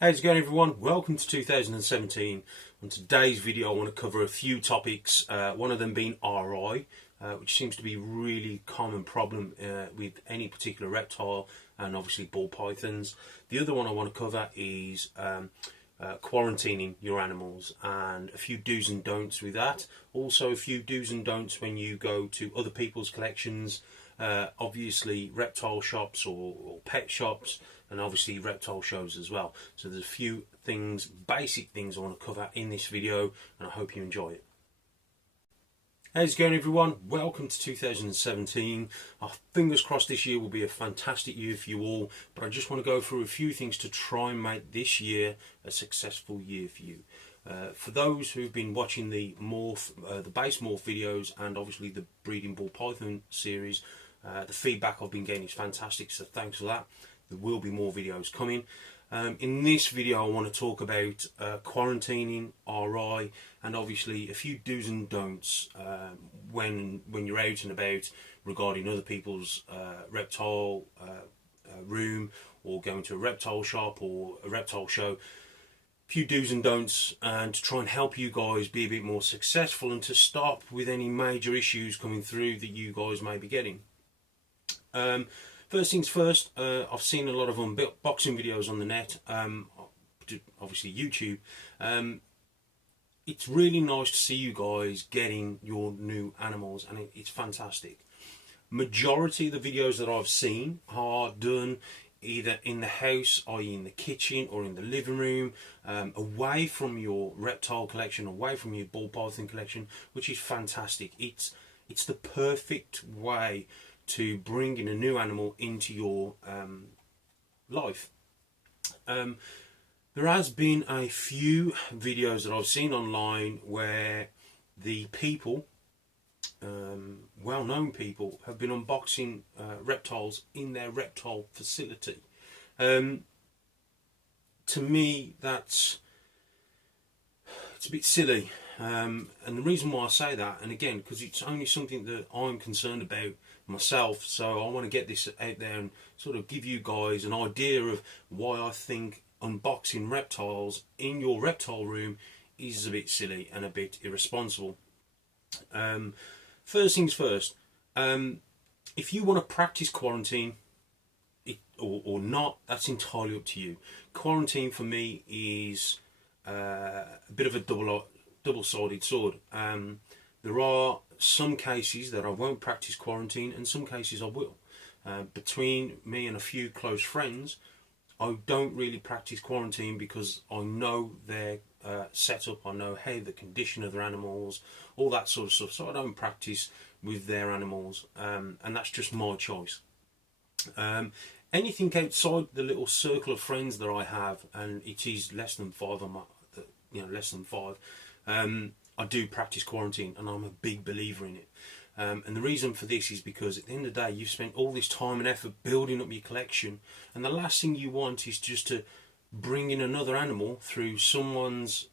How's it going, everyone? Welcome to 2017. On today's video I want to cover a few topics, one of them being RI, which seems to be a really common problem with any particular reptile, and obviously ball pythons. The other one I want to cover is quarantining your animals and a few do's and don'ts with that. Also a few do's and don'ts when you go to other people's collections, obviously reptile shops or pet shops, and obviously reptile shows as well. So there's a few things, basic things I want to cover in this video, and I hope you enjoy it. How's it going, everyone? Welcome to 2017. Fingers crossed this year will be a fantastic year for you all, but I just want to go through a few things to try and make this year a successful year for you. For those who've been watching the base morph videos and obviously the breeding ball python series, the feedback I've been getting is fantastic, so thanks for that. There will be more videos coming. In this video I want to talk about quarantining, RI, and obviously a few do's and don'ts when you're out and about regarding other people's reptile room, or going to a reptile shop or a reptile show. A few do's and don'ts, and to try and help you guys be a bit more successful and to stop with any major issues coming through that you guys may be getting. First things first, I've seen a lot of unboxing videos on the net, obviously YouTube. It's really nice to see you guys getting your new animals, and it's fantastic. Majority of the videos that I've seen are done either in the house, i.e. in the kitchen or in the living room, away from your reptile collection, away from your ball python collection, which is fantastic. It's the perfect way to bring in a new animal into your life. There has been a few videos that I've seen online where the people, well-known people, have been unboxing reptiles in their reptile facility. To me, it's a bit silly, and the reason why I say that, and again, because it's only something that I'm concerned about myself, so I want to get this out there and sort of give you guys an idea of why I think unboxing reptiles in your reptile room is a bit silly and a bit irresponsible. First things first, if you want to practice quarantine or not, that's entirely up to you. Quarantine for me is a bit of a double-sided sword. There are some cases that I won't practice quarantine, and some cases I will. Between me and a few close friends, I don't really practice quarantine because I know their setup, I know how the condition of their animals, all that sort of stuff, so I don't practice with their animals, and that's just my choice. Anything outside the little circle of friends that I have, and it is less than five, I do practice quarantine, and I'm a big believer in it. And the reason for this is because at the end of the day, you've spent all this time and effort building up your collection, and the last thing you want is just to bring in another animal through someone's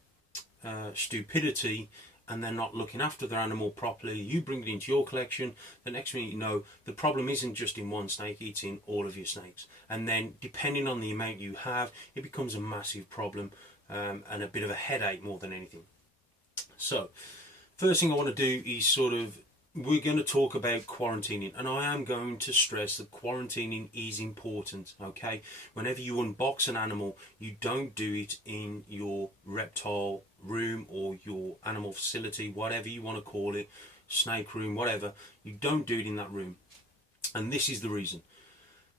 stupidity, and they're not looking after their animal properly. You bring it into your collection, the next thing you know, the problem isn't just in one snake, it's in all of your snakes. And then depending on the amount you have, it becomes a massive problem, and a bit of a headache more than anything. So, first thing I want to do is we're going to talk about quarantining, and I am going to stress that quarantining is important, okay? Whenever you unbox an animal, you don't do it in your reptile room or your animal facility, whatever you want to call it, snake room, whatever. You don't do it in that room, and this is the reason.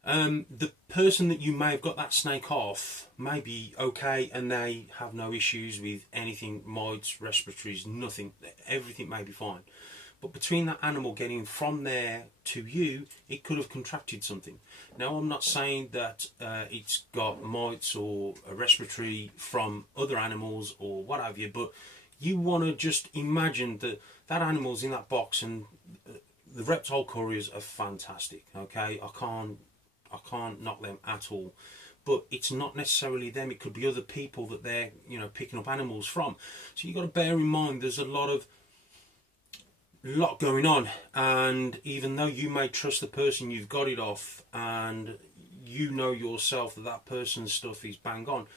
The person that you may have got that snake off may be okay and they have no issues with anything, mites, respiratories, nothing, everything may be fine. But between that animal getting from there to you, it could have contracted something. Now, I'm not saying that it's got mites or a respiratory from other animals or what have you, but you want to just imagine that that animal's in that box, and the reptile couriers are fantastic, okay? I can't knock them at all, but it's not necessarily them. It could be other people that they're picking up animals from. So you've got to bear in mind there's a lot going on, and even though you may trust the person you've got it off, and you know yourself that that person's stuff is bang on,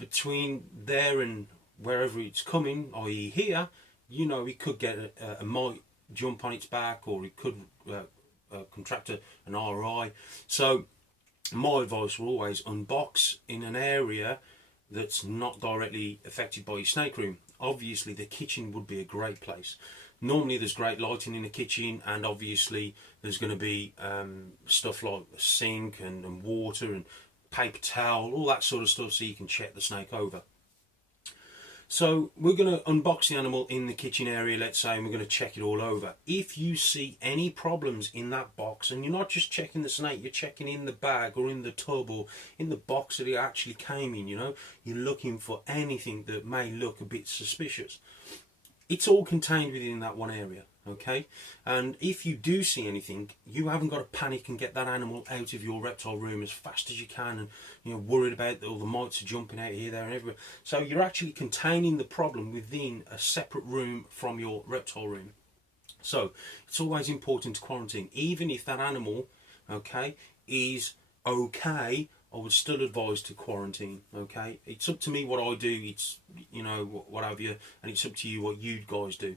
between there and wherever it's coming, i.e. here, you know, it could get a mite jump on its back, or it could contract an RI. So my advice will always unbox in an area that's not directly affected by your snake room. Obviously the kitchen would be a great place. Normally there's great lighting in the kitchen, and obviously there's going to be stuff like a sink and water and paper towel, all that sort of stuff, so you can check the snake over. So we're going to unbox the animal in the kitchen area, let's say, and we're going to check it all over. If you see any problems in that box, and you're not just checking the snake, you're checking in the bag or in the tub or in the box that it actually came in, you know, you're looking for anything that may look a bit suspicious. It's all contained within that one area, okay? And if you do see anything, you haven't got to panic and get that animal out of your reptile room as fast as you can, and, you know, worried about all the mites are jumping out here, there and everywhere. So you're actually containing the problem within a separate room from your reptile room. So it's always important to quarantine. Even if that animal, okay, is okay, I would still advise to quarantine, okay? It's up to me what I do, it's, you know, what have you, and it's up to you what you guys do.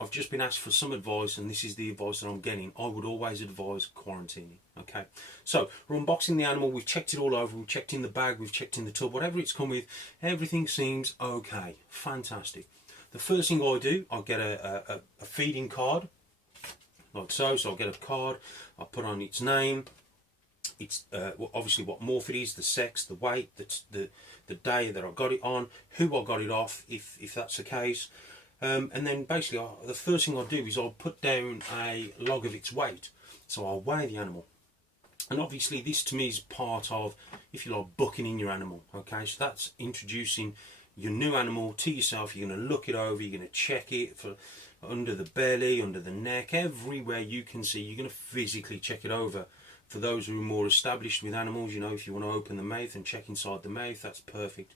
I've just been asked for some advice, and this is the advice that I'm getting. I would always advise quarantining, okay? So, we're unboxing the animal, we've checked it all over, we've checked in the bag, we've checked in the tub, whatever it's come with, everything seems okay. Fantastic. The first thing I do, I get a feeding card, like so. So I'll get a card, I'll put on its name, it's obviously what morph it is, the sex, the weight, the day that I got it on, who I got it off, if that's the case. And then basically the first thing I'll do is I'll put down a log of its weight. So I'll weigh the animal. And obviously this to me is part of, if you like, booking in your animal. Okay, so that's introducing your new animal to yourself. You're going to look it over, you're going to check it for under the belly, under the neck, everywhere you can see. You're going to physically check it over. For those who are more established with animals, you know, if you want to open the mouth and check inside the mouth, that's perfect.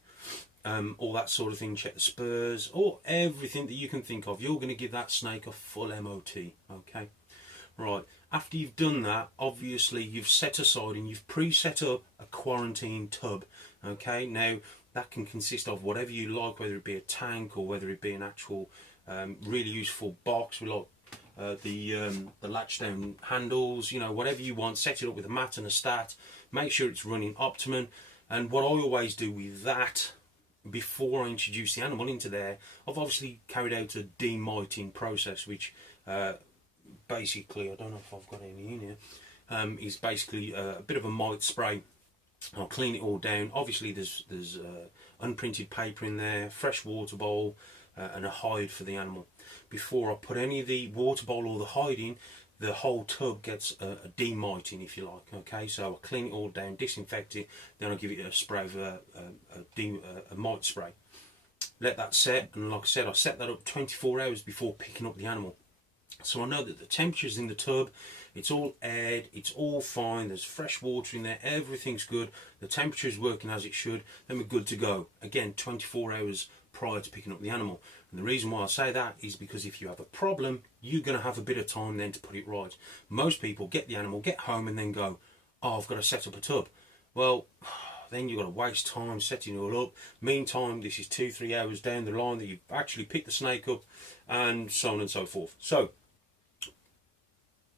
All that sort of thing, check the spurs, or everything that you can think of. You're going to give that snake a full MOT, okay? Right, after you've done that, obviously you've set aside and you've pre-set up a quarantine tub, okay? Now, that can consist of whatever you like, whether it be a tank or whether it be an actual really useful box with like the latch down handles, you know, whatever you want. Set it up with a mat and a stat, make sure it's running optimum. And what I always do with that, before I introduce the animal into there, I've obviously carried out a demiting process, which basically, I don't know if I've got any in here, is basically a bit of a mite spray. I'll clean it all down. Obviously there's unprinted paper in there, fresh water bowl, and a hide for the animal. Before I put any of the water bowl or the hide in, the whole tub gets a demiting, if you like. Okay, so I'll clean it all down, disinfect it, then I'll give it a spray of a mite spray. Let that set, and like I said, I set that up 24 hours before picking up the animal. So I know that the temperature's in the tub, it's all aired, it's all fine, there's fresh water in there, everything's good, the temperature's working as it should, then we're good to go. Again, 24 hours prior to picking up the animal. And the reason why I say that is because if you have a problem, you're going to have a bit of time then to put it right. Most people get the animal, get home, and then go, oh, I've got to set up a tub. Well, then you've got to waste time setting it all up. Meantime, this is 2-3 hours down the line that you've actually picked the snake up, and so on and so forth. So,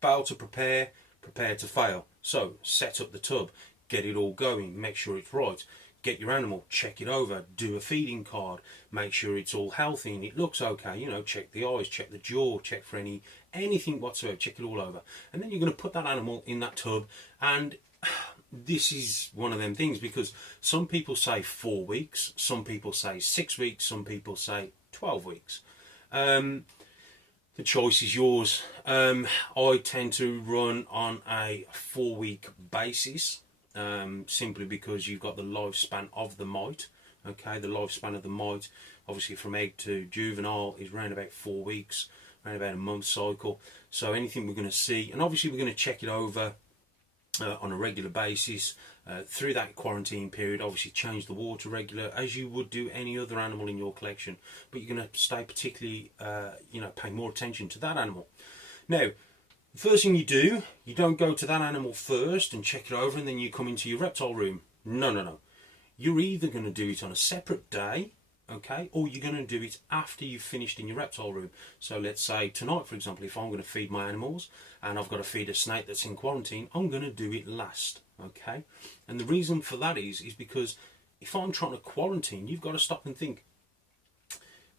fail to prepare, prepare to fail. So, set up the tub, get it all going, make sure it's right. Get your animal, check it over, do a feeding card, make sure it's all healthy and it looks okay, you know, check the eyes, check the jaw, check for anything whatsoever, check it all over. And then you're going to put that animal in that tub, and this is one of them things, because some people say 4 weeks, some people say 6 weeks, some people say 12 weeks. The choice is yours. I tend to run on a 4-week basis. Simply because you've got the lifespan of the mite. Okay, the lifespan of the mite, obviously from egg to juvenile, is around about 4 weeks, around about a month cycle. So anything we're going to see, and obviously we're going to check it over on a regular basis through that quarantine period. Obviously change the water regular, as you would do any other animal in your collection, but you're going to stay particularly, you know, pay more attention to that animal. Now, the first thing you do, you don't go to that animal first and check it over and then you come into your reptile room. No, no, no. you're either going to do it on a separate day, okay, or you're going to do it after you've finished in your reptile room. So let's say tonight, for example, if I'm going to feed my animals and I've got to feed a snake that's in quarantine, I'm going to do it last, okay? And the reason for that is because if I'm trying to quarantine, you've got to stop and think.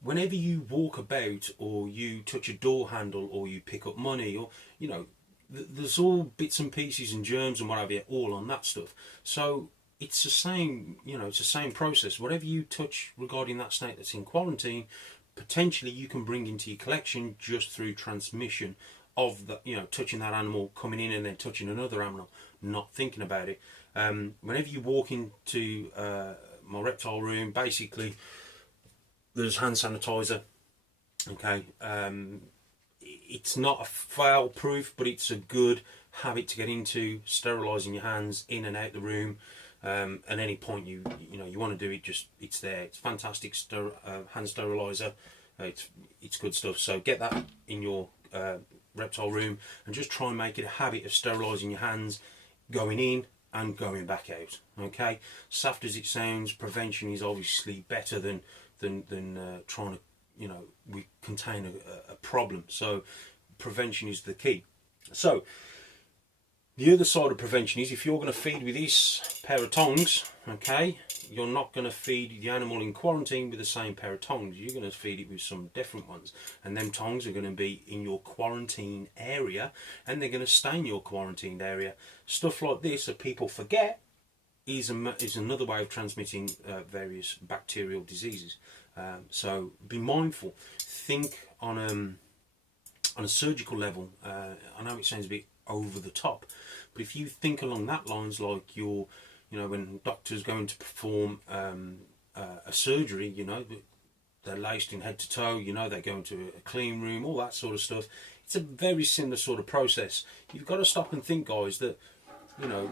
Whenever you walk about, or you touch a door handle, or you pick up money, or, you know, there's all bits and pieces and germs and whatever, all on that stuff. So it's the same, you know, it's the same process. Whatever you touch regarding that snake that's in quarantine, potentially you can bring into your collection just through transmission of the, you know, touching that animal, coming in and then touching another animal, not thinking about it. Whenever you walk into my reptile room, basically there's hand sanitizer, okay? It's not a fail proof, but it's a good habit to get into, sterilising your hands in and out the room. At any point you know you want to do it, just it's there. It's fantastic hand steriliser. It's good stuff. So get that in your reptile room and just try and make it a habit of sterilising your hands going in and going back out. Okay, soft as it sounds, prevention is obviously better than trying to, you know, we contain a problem. So prevention is the key. So the other side of prevention is, if you're going to feed with this pair of tongs, okay, you're not going to feed the animal in quarantine with the same pair of tongs. You're going to feed it with some different ones, and them tongs are going to be in your quarantine area, and they're going to stay in your quarantined area. Stuff like this that people forget is another way of transmitting various bacterial diseases. So be mindful. Think on a surgical level. I know it sounds a bit over the top, but if you think along that lines, like you know, when doctors going to perform a surgery, you know, they're laced in head to toe, you know, they go into a clean room, all that sort of stuff. It's a very similar sort of process. You've got to stop and think, guys, that, you know,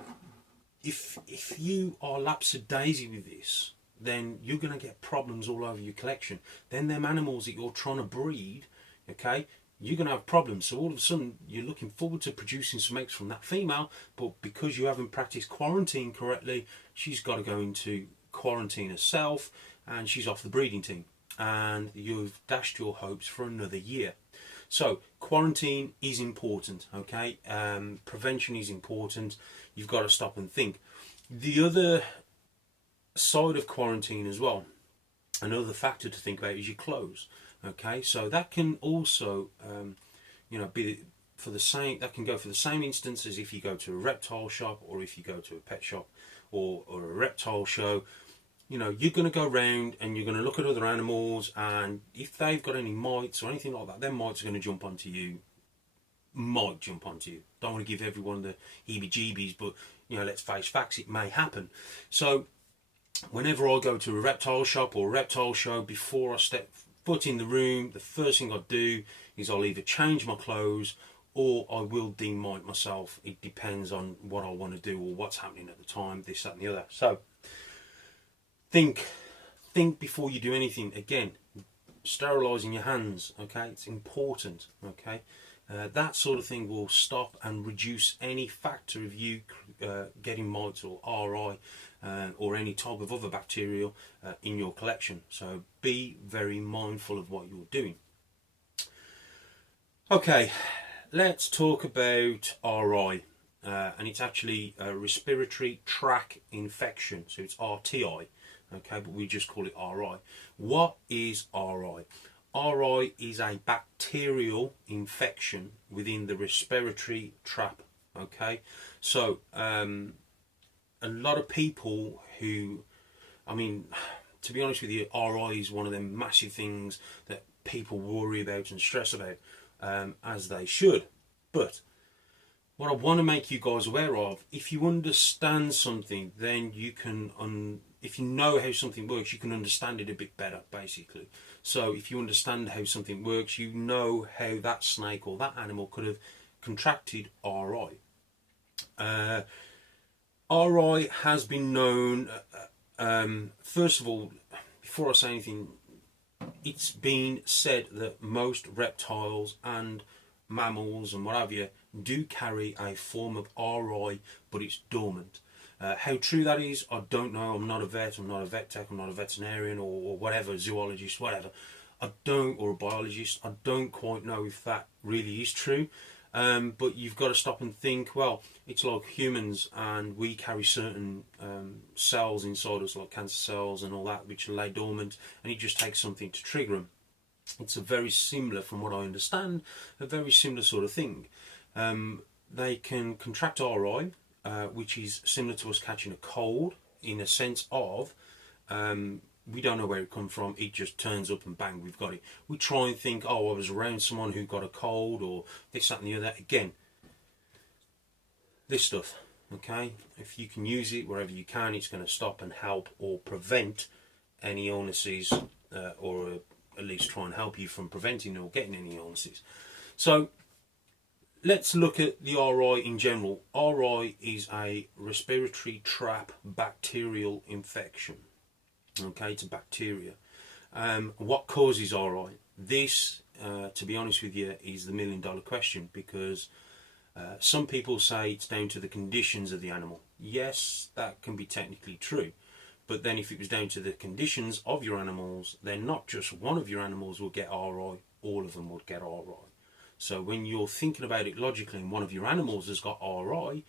if you are lapsadaisy with this, then you're going to get problems all over your collection. Then them animals that you're trying to breed, okay, you're going to have problems. So all of a sudden you're looking forward to producing some eggs from that female, but because you haven't practiced quarantine correctly, she's got to go into quarantine herself and she's off the breeding team, and you've dashed your hopes for another year. So quarantine is important, okay? Prevention is important. You've got to stop and think. The other side of quarantine as well, another factor to think about, is your clothes. Okay, so that can also, you know, be for the same. That can go for the same instance as if you go to a reptile shop, or if you go to a pet shop, or a reptile show. You know, you're going to go around and you're going to look at other animals, and if they've got any mites or anything like that, their mites are going to jump onto you. Might jump onto you. Don't want to give everyone the heebie-jeebies, but, you know, let's face facts, it may happen. So whenever I go to a reptile shop or a reptile show, before I step foot in the room, the first thing I do is I'll either change my clothes or I will demite myself. It depends on what I want to do or what's happening at the time, this, that and the other. So think before you do anything. Again, sterilising your hands, okay, it's important, okay. That sort of thing will stop and reduce any factor of you getting mites or RI or any type of other bacterial in your collection. So be very mindful of what you're doing. Okay, let's talk about RI, and it's actually a respiratory tract infection, so it's RTI, okay, but we just call it RI. What is RI? RI is a bacterial infection within the respiratory tract, okay? So a lot of people who, I mean, to be honest with you, RI is one of them massive things that people worry about and stress about, as they should. But what I want to make you guys aware of, if you understand something, then you can, if you know how something works, you can understand it a bit better, basically. So if you understand how something works, you know how that snake or that animal could have contracted RI. RI has been known, first of all, before I say anything, it's been said that most reptiles and mammals and what have you do carry a form of RI, but it's dormant. How true that is, I don't know. I'm not a vet, I'm not a vet tech, I'm not a veterinarian or whatever, zoologist, whatever. I don't, or a biologist, I don't quite know if that really is true. But you've got to stop and think, well, it's like humans, and we carry certain cells inside us, like cancer cells and all that, which lay dormant, and it just takes something to trigger them. It's a very similar, from what I understand, a very similar sort of thing. They can contract RI, which is similar to us catching a cold, in a sense of we don't know where it comes from, it just turns up and bang, we've got it. We try and think, oh, I was around someone who got a cold, or this, that and the other. Again, this stuff, okay, if you can use it wherever you can, it's going to stop and help or prevent any illnesses, or at least try and help you from preventing or getting any illnesses. So let's look at the RI in general. RI is a respiratory tract bacterial infection. Okay, it's a bacteria. What causes RI? This, to be honest with you, is the million-dollar question, because some people say it's down to the conditions of the animal. Yes, that can be technically true. But then if it was down to the conditions of your animals, then not just one of your animals will get RI, all of them would get RI. So when you're thinking about it logically and one of your animals has got RI,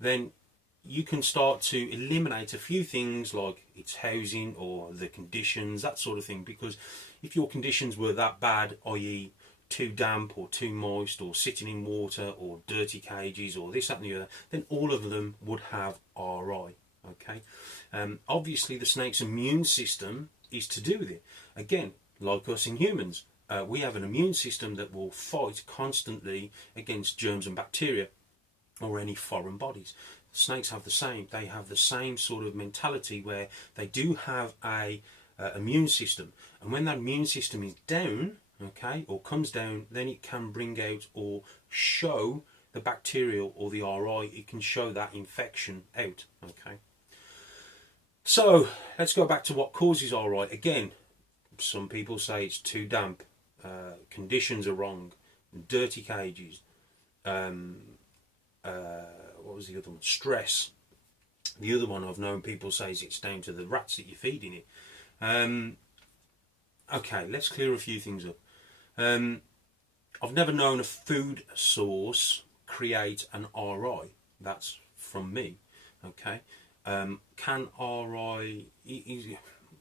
then you can start to eliminate a few things like its housing or the conditions, that sort of thing. Because if your conditions were that bad, i.e. too damp or too moist or sitting in water or dirty cages or this, that and the other, then all of them would have RI. Okay. Obviously the snake's immune system is to do with it. Again, like us in humans, we have an immune system that will fight constantly against germs and bacteria or any foreign bodies. Snakes have the same. They have the same sort of mentality where they do have a immune system, and when that immune system is down, okay, or comes down, then it can bring out or show the bacterial or the RI. It can show that infection out. Okay. So let's go back to what causes RI. Again, some people say it's too damp, conditions are wrong, dirty cages. What was the other one? Stress. The other one I've known people say is it's down to the rats that you're feeding it. Okay, let's clear a few things up. I've never known a food source create an RI. That's from me. Okay. Can RI...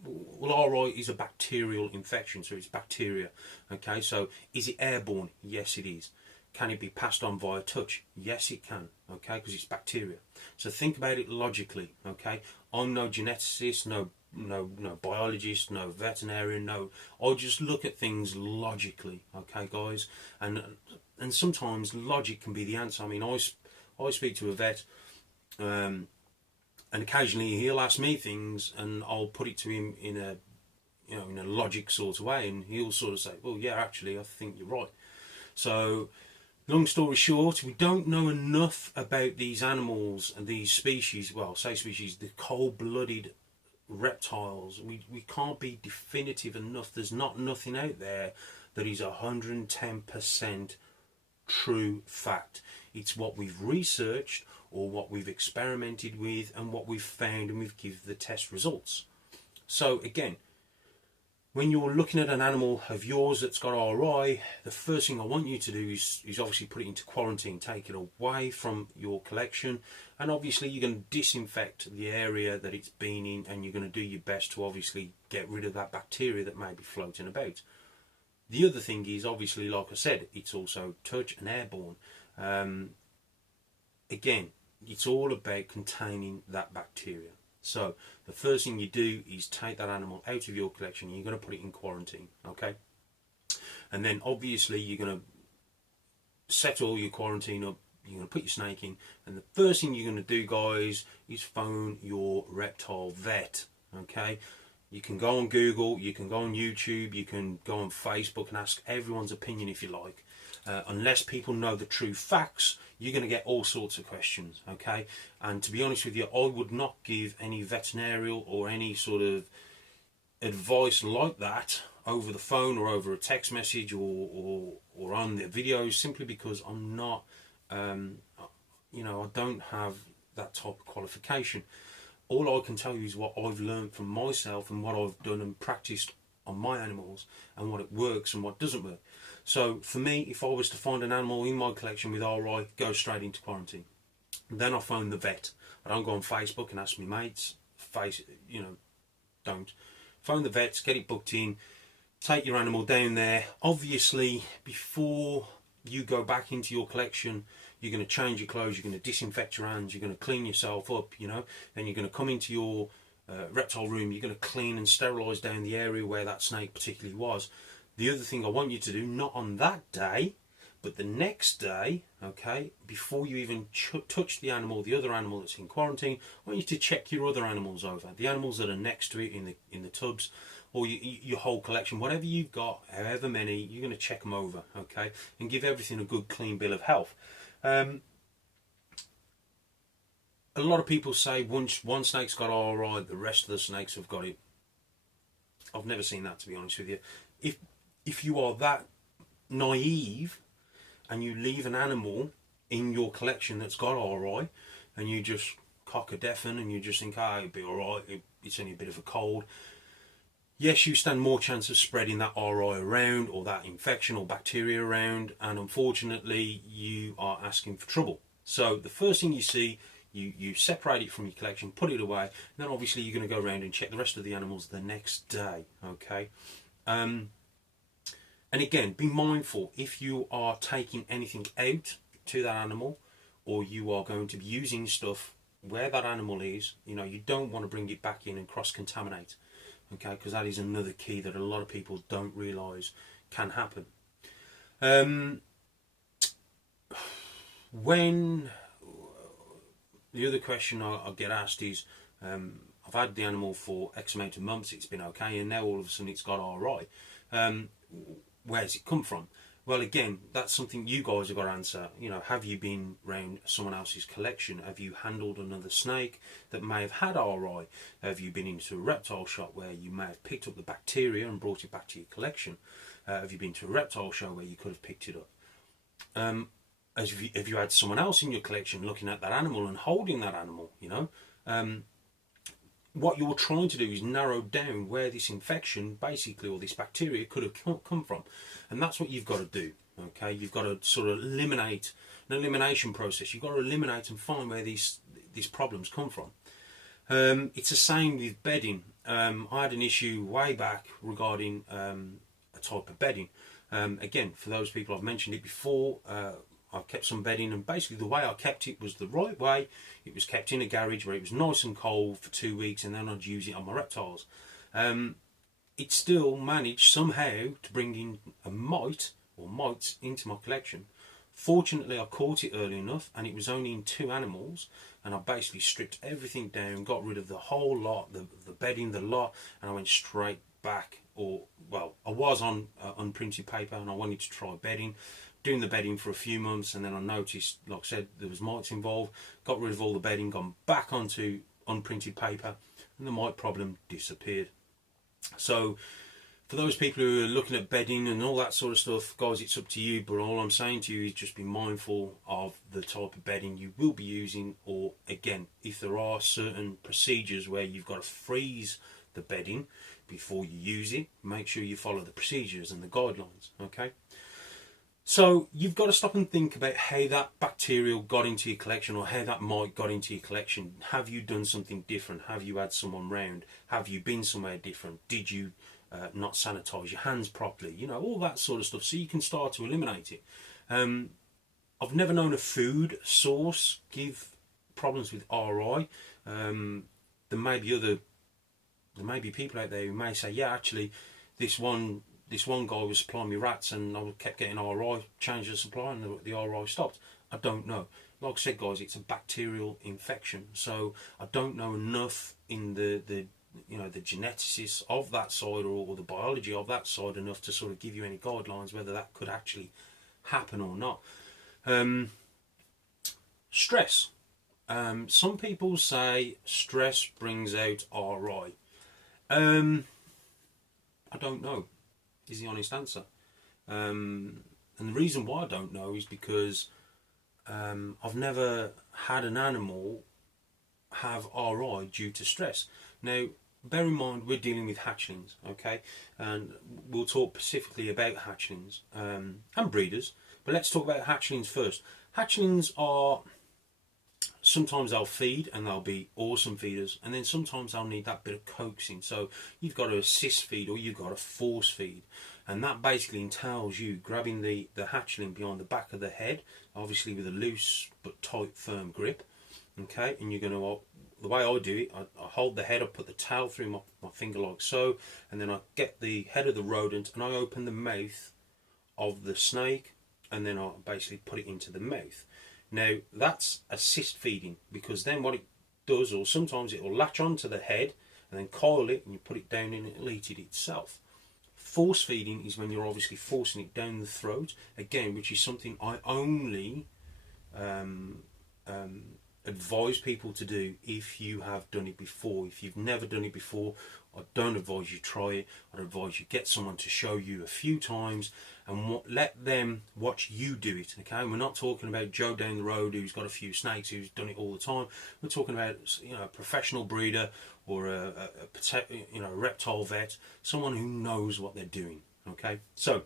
Well, RI is a bacterial infection, so it's bacteria. Okay, so is it airborne? Yes, it is. Can it be passed on via touch? Yes, it can, okay, because it's bacteria. So think about it logically, okay? I'm no geneticist, no biologist, no veterinarian, no. I just look at things logically, okay, guys? And sometimes logic can be the answer. I mean, I speak to a vet, and occasionally he'll ask me things, and I'll put it to him in a, in a logic sort of way, and he'll sort of say, well, yeah, actually, I think you're right. So, long story short, we don't know enough about these animals and these species, well, say species, the cold-blooded reptiles. We can't be definitive enough. There's nothing out there that is 110% true fact. It's what we've researched or what we've experimented with and what we've found, and we've given the test results. So again, when you're looking at an animal of yours that's got RI, the first thing I want you to do is obviously put it into quarantine, take it away from your collection, and obviously you're going to disinfect the area that it's been in, and you're going to do your best to obviously get rid of that bacteria that may be floating about. The other thing is, obviously, like I said, it's also touch and airborne. Again, it's all about containing that bacteria. So the first thing you do is take that animal out of your collection, and you're going to put it in quarantine, okay? And then obviously you're going to set all your quarantine up, you're going to put your snake in, and the first thing you're going to do, guys, is phone your reptile vet, okay? You can go on Google, you can go on YouTube, you can go on Facebook and ask everyone's opinion if you like. Unless people know the true facts, you're going to get all sorts of questions, okay? And to be honest with you, I would not give any veterinarian or any sort of advice like that over the phone or over a text message or on the videos, simply because I'm not, I don't have that type of qualification. All I can tell you is what I've learned from myself and what I've done and practiced on my animals, and what it works and what doesn't work. So for me, if I was to find an animal in my collection with RI, go straight into quarantine. Then I phone the vet. I don't go on Facebook and ask my mates. Don't. Phone the vets, get it booked in, take your animal down there. Obviously, before you go back into your collection, you're going to change your clothes, you're going to disinfect your hands, you're going to clean yourself up, then you're going to come into your reptile room, you're going to clean and sterilise down the area where that snake particularly was. The other thing I want you to do, not on that day, but the next day, okay, before you even touch the animal, the other animal that's in quarantine, I want you to check your other animals over. The animals that are next to it in the tubs, or your whole collection, whatever you've got, however many, you're going to check them over, okay, and give everything a good clean bill of health. A lot of people say once one snake's got RI, the rest of the snakes have got it. I've never seen that, to be honest with you. If you are that naive and you leave an animal in your collection that's got RI, and you just cock a deafen and you just think, it'll be alright, it's only a bit of a cold. Yes, you stand more chance of spreading that RI around, or that infection or bacteria around, and unfortunately you are asking for trouble. So the first thing you see, you separate it from your collection, put it away, and then obviously you're going to go around and check the rest of the animals the next day, okay? And again, be mindful, if you are taking anything out to that animal, or you are going to be using stuff where that animal is, you don't want to bring it back in and cross-contaminate, okay? Because that is another key that a lot of people don't realise can happen. When the other question I get asked is, I've had the animal for X amount of months, it's been okay, and now all of a sudden it's got RI. Where's it come from? Well, again, that's something you guys have got to answer. Have you been around someone else's collection? Have you handled another snake that may have had RI? Have you been into a reptile shop where you may have picked up the bacteria and brought it back to your collection? Have you been to a reptile show where you could have picked it up? Have you had someone else in your collection looking at that animal and holding that animal? What you're trying to do is narrow down where this infection, basically, or this bacteria could have come from. And that's what you've got to do, okay? You've got to sort of eliminate, an elimination process. You've got to eliminate and find where these problems come from. It's the same with bedding. I had an issue way back regarding a type of bedding. Again, for those people, I've mentioned it before, I kept some bedding, and basically the way I kept it was the right way. It was kept in a garage where it was nice and cold for 2 weeks, and then I'd use it on my reptiles. It still managed somehow to bring in a mite or mites into my collection. Fortunately, I caught it early enough, and it was only in 2 animals, and I basically stripped everything down, got rid of the whole lot, the bedding, the lot, and I went straight back. I was on unprinted paper, and I wanted to try bedding. Doing the bedding for a few months, and then I noticed, like I said, there was mites involved. Got rid of all the bedding, gone back onto unprinted paper, and the mite problem disappeared. So for those people who are looking at bedding and all that sort of stuff, guys, it's up to you, but all I'm saying to you is just be mindful of the type of bedding you will be using, or again, if there are certain procedures where you've got to freeze the bedding before you use it, make sure you follow the procedures and the guidelines, okay? So you've got to stop and think about how that bacterial got into your collection, or how that mite got into your collection. Have you done something different? Have you had someone round? Have you been somewhere different? Did you not sanitize your hands properly? All that sort of stuff, so you can start to eliminate it. I've never known a food source give problems with RI. There may be people out there who may say, yeah, actually, this one guy was supplying me rats, and I kept getting RI, changed the supply, and the RI stopped. I don't know. Like I said, guys, it's a bacterial infection, so I don't know enough in the geneticists of that side, or the biology of that side enough to sort of give you any guidelines whether that could actually happen or not. Stress. Some people say stress brings out RI. I don't know, is the honest answer. And the reason why I don't know is because I've never had an animal have RI due to stress. Now, bear in mind we're dealing with hatchlings, okay, and we'll talk specifically about hatchlings and breeders, but let's talk about hatchlings first. Hatchlings are, sometimes they'll feed and they'll be awesome feeders, and then sometimes they'll need that bit of coaxing. So you've got to assist feed or you've got to force feed, and that basically entails you grabbing the hatchling behind the back of the head, obviously with a loose but tight firm grip, okay, and you're going to, the way I do it, I hold the head, I put the tail through my finger like so, and then I get the head of the rodent and I open the mouth of the snake, and then I basically put it into the mouth. Now that's assist feeding, because then what it does, or sometimes it will latch onto the head and then coil it and you put it down and it'll eat it itself. Force feeding is when you're obviously forcing it down the throat, again, which is something I only advise people to do if you have done it before. If you've never done it before, I don't advise you try it. I'd advise you get someone to show you a few times and let them watch you do it. Okay, we're not talking about Joe down the road who's got a few snakes who's done it all the time. We're talking about, you know, a professional breeder or a reptile vet, someone who knows what they're doing. Okay, so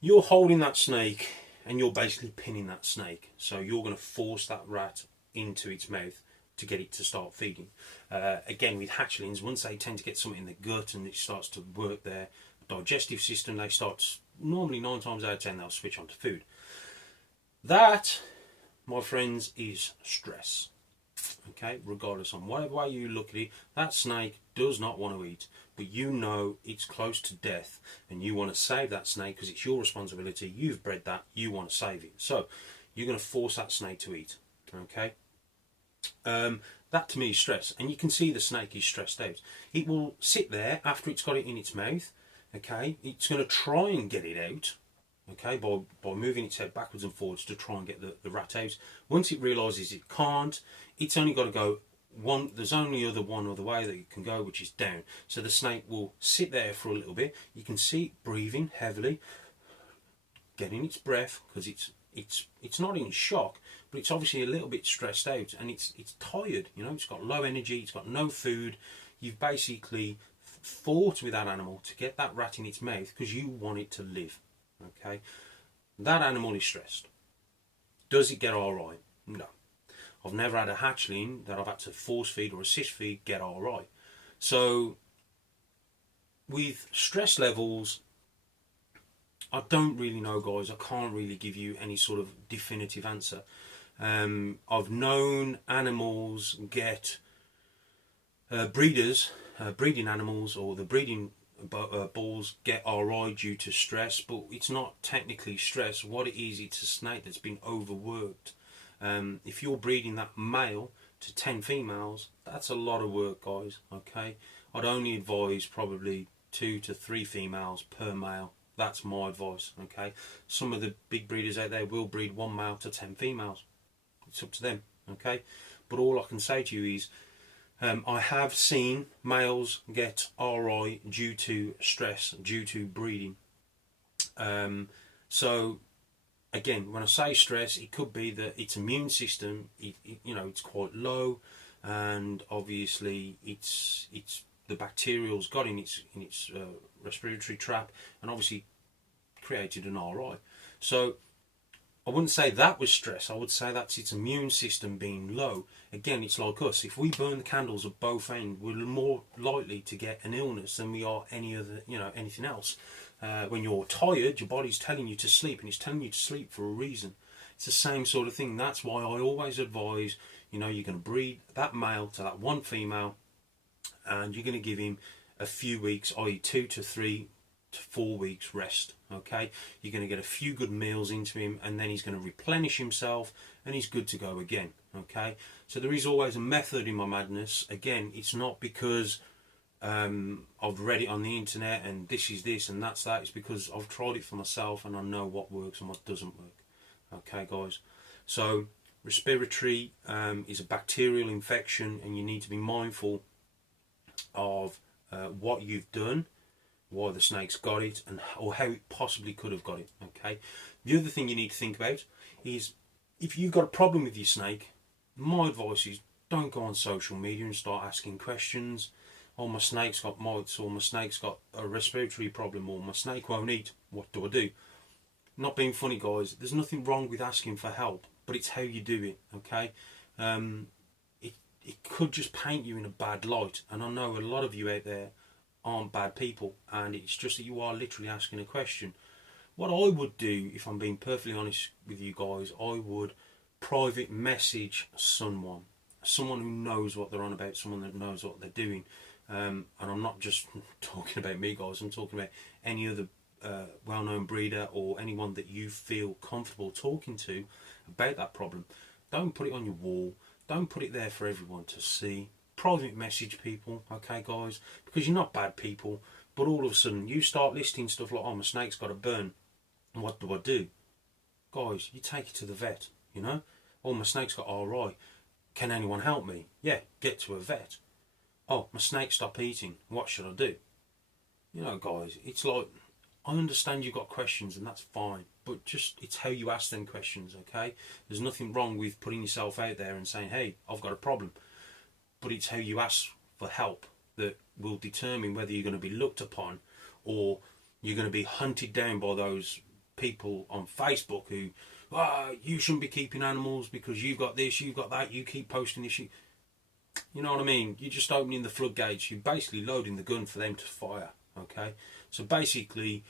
you're holding that snake and you're basically pinning that snake. So you're going to force that rat into its mouth to get it to start feeding. Again, with hatchlings, once they tend to get something in the gut and it starts to work their digestive system, they start, normally 9 times out of 10, they'll switch on to food. That, my friends, is stress. Okay, regardless on whatever way you look at it, that snake does not want to eat, but you know it's close to death and you want to save that snake because it's your responsibility. You've bred that, you want to save it. So you're going to force that snake to eat. Okay, that to me is stress, and you can see the snake is stressed out. It will sit there after it's got it in its mouth. Okay, it's going to try and get it out, okay, by moving its head backwards and forwards to try and get the rat out. Once it realises it can't, it's only got to go one, there's only one other way that it can go, which is down. So the snake will sit there for a little bit. You can see it breathing heavily, getting its breath, because it's not in shock, but it's obviously a little bit stressed out and it's tired. You know, it's got low energy, it's got no food. You've basically fought with that animal to get that rat in its mouth because you want it to live. Okay, that animal is stressed. Does it get all right? No. I've never had a hatchling that I've had to force feed or assist feed get all right. So with stress levels, I don't really know, guys. I can't really give you any sort of definitive answer. I've known animals get breeding animals, or the breeding bulls get RI due to stress, but it's not technically stress. What it is, it's a snake that's been overworked. If you're breeding that male to 10 females, that's a lot of work, guys. Okay, I'd only advise probably 2 to 3 females per male. That's my advice. Okay, some of the big breeders out there will breed 1 male to 10 females. It's up to them. Okay, but all I can say to you is I have seen males get RI due to stress, due to breeding. So again, when I say stress, it could be that its immune system, it's quite low, and obviously it's the bacterial's got in its respiratory tract, and obviously created an RI. So I wouldn't say that was stress. I would say that's its immune system being low. Again, it's like us. If we burn the candles at both ends, we're more likely to get an illness than we are anything else. When you're tired, your body's telling you to sleep, and it's telling you to sleep for a reason. It's the same sort of thing. That's why I always advise, you're going to breed that male to that 1 female, and you're going to give him a few weeks, i.e. 2 to 3 to 4 weeks rest. Okay, you're going to get a few good meals into him, and then he's going to replenish himself and he's good to go again. Okay, so there is always a method in my madness. Again, it's not because I've read it on the internet and this is this and that's that. It's because I've tried it for myself and I know what works and what doesn't work. Okay, guys, so respiratory is a bacterial infection, and you need to be mindful of what you've done, why the snake's got it, or how it possibly could have got it. Okay, the other thing you need to think about is, if you've got a problem with your snake, my advice is don't go on social media and start asking questions. Oh, my snake's got mites, or my snake's got a respiratory problem, or my snake won't eat. What do I do? Not being funny, guys. There's nothing wrong with asking for help, but it's how you do it. Okay, it could just paint you in a bad light, and I know a lot of you out there aren't bad people, and it's just that you are literally asking a question. What I would do, if I'm being perfectly honest with you guys, I would private message someone who knows what they're on about, someone that knows what they're doing. And I'm not just talking about me, guys. I'm talking about any other well-known breeder or anyone that you feel comfortable talking to about that problem. Don't put it on your wall. Don't put it there for everyone to see. Private message people, okay, guys? Because you're not bad people, but all of a sudden you start listing stuff like, oh, my snake's got a burn. What do I do? Guys, you take it to the vet, you know? Oh, my snake's got RI. Can anyone help me? Yeah, get to a vet. Oh, my snake stopped eating. What should I do? You know, guys, it's like, I understand you've got questions and that's fine, but just, it's how you ask them questions, okay? There's nothing wrong with putting yourself out there and saying, hey, I've got a problem. But it's how you ask for help that will determine whether you're going to be looked upon or you're going to be hunted down by those people on Facebook who, you shouldn't be keeping animals because you've got this, you've got that, you keep posting this. You know what I mean? You're just opening the floodgates. You're basically loading the gun for them to fire, okay? So basically,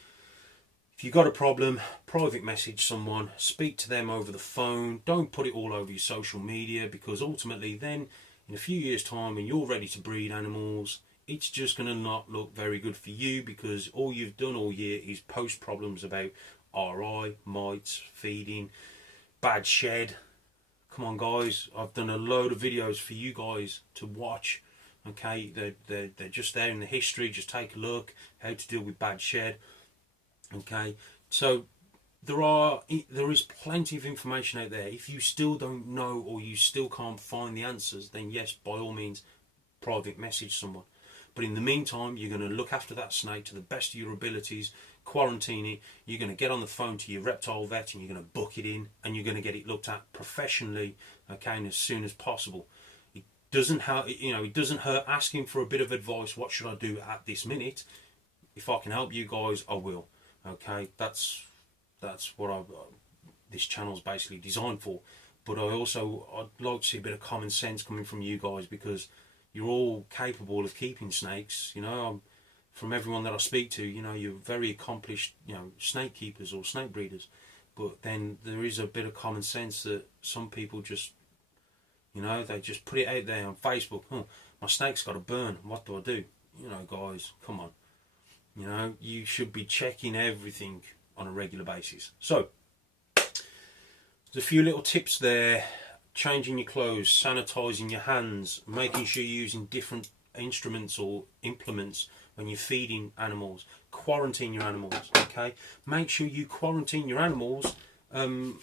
if you've got a problem, private message someone, speak to them over the phone. Don't put it all over your social media, because ultimately then, in a few years' time, when you're ready to breed animals, it's just going to not look very good for you, because all you've done all year is post problems about RI, mites, feeding, bad shed. Come on, guys, I've done a load of videos for you guys to watch. Okay, they're just there in the history. Just take a look, how to deal with bad shed. Okay, so there is plenty of information out there. If you still don't know or you still can't find the answers, then yes, by all means, private message someone. But in the meantime, you're going to look after that snake to the best of your abilities, quarantine it. You're going to get on the phone to your reptile vet and you're going to book it in, and you're going to get it looked at professionally, okay, and as soon as possible. It doesn't hurt asking for a bit of advice. What should I do at this minute? If I can help you guys, I will. Okay, that's what this channel's basically designed for. But I'd like to see a bit of common sense coming from you guys, because you're all capable of keeping snakes. You know, from everyone that I speak to, you know, you're very accomplished, you know, snake keepers or snake breeders. But then there is a bit of common sense that some people just, you know, they just put it out there on Facebook. Oh, my snake's got a burn. What do I do? You know, guys, come on. You know, you should be checking everything on a regular basis. So, there's a few little tips there. Changing your clothes, sanitising your hands, making sure you're using different instruments or implements when you're feeding animals. Quarantine your animals, okay? Make sure you quarantine your animals. You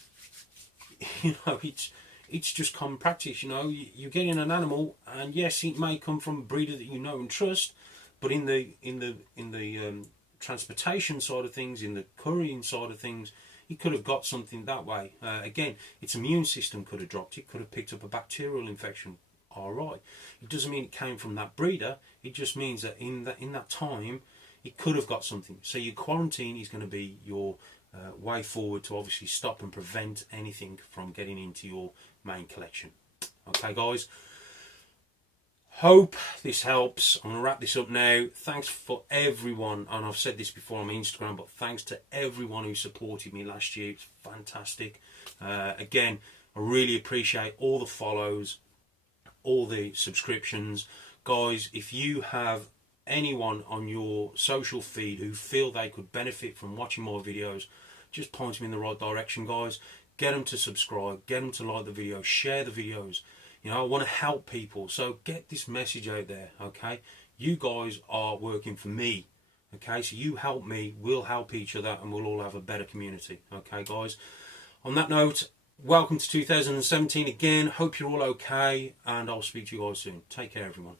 know, it's just common practice. You know, you're getting an animal, and yes, it may come from a breeder that you know and trust, but in the transportation side of things, in the couriering side of things, he could have got something that way. Again, its immune system could have dropped. It could have picked up a bacterial infection. All right. It doesn't mean it came from that breeder. It just means that in that time, it could have got something. So your quarantine is going to be your way forward to obviously stop and prevent anything from getting into your main collection. Okay, guys. Hope this helps. I'm going to wrap this up now. Thanks for everyone, and I've said this before on my Instagram, but thanks to everyone who supported me last year. It's fantastic. Again, I really appreciate all the follows, all the subscriptions. Guys, if you have anyone on your social feed who feel they could benefit from watching my videos, just point them in the right direction, guys. Get them to subscribe, get them to like the video, share the videos. You know, I want to help people, so get this message out there, okay? You guys are working for me, okay? So you help me, we'll help each other, and we'll all have a better community, okay, guys? On that note, welcome to 2017 again. Hope you're all okay, and I'll speak to you guys soon. Take care, everyone.